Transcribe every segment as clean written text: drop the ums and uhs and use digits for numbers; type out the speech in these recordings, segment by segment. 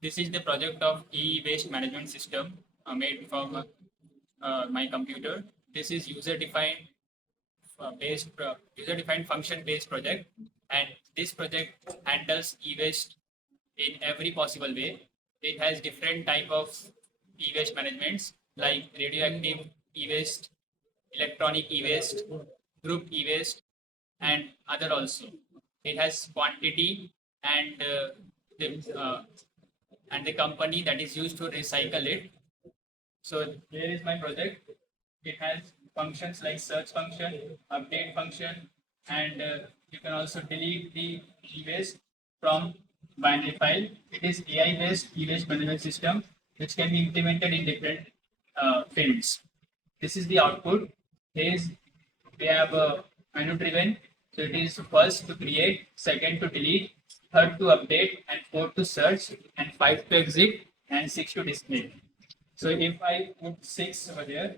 This is the project of e-waste management system made from my computer. This is user-defined function-based project, and this project handles e-waste in every possible way. It has different type of e-waste managements like radioactive e-waste, electronic e-waste, group e-waste, and other also. It has quantity and the company that is used to recycle it. So here is my project. It has functions like search function, update function, and you can also delete the e-waste from binary file. It is AI-based e-waste management system which can be implemented in different fields. This is the output. Here is we have a menu driven. So it is first to create, second to delete, third to update, and fourth to search, and five to exit, and six to display. So if I put 6 over there,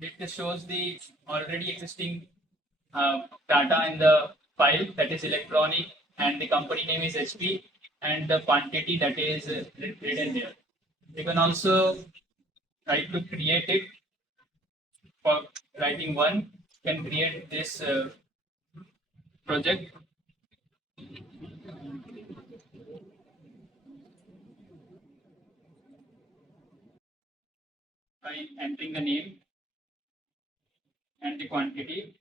it just shows the already existing data in the file, that is electronic, and the company name is HP, and the quantity that is written there. You can also try to create it. For writing one, you can create this project by entering the name and the quantity,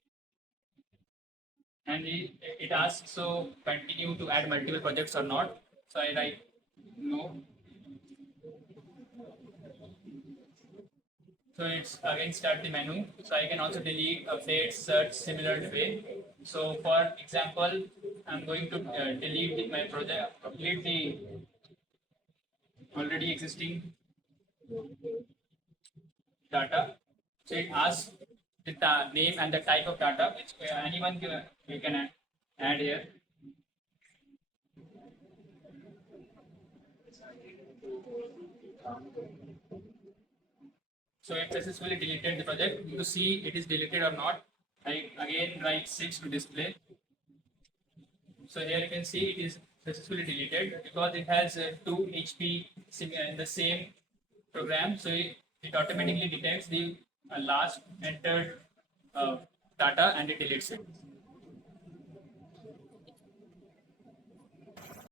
and it asks so continue to add multiple projects or not. So I write no. So it's again start the menu. So I can also delete, update, search similar way. So for example, I'm going to delete my project, delete the already existing data. So it asks the name and the type of data which anyone you can add here. So it successfully deleted the project. To see it is deleted or not, I again write 6 to display. So here you can see it is successfully deleted because it has 2 HP in the same program. So it automatically detects the last entered data and it deletes it.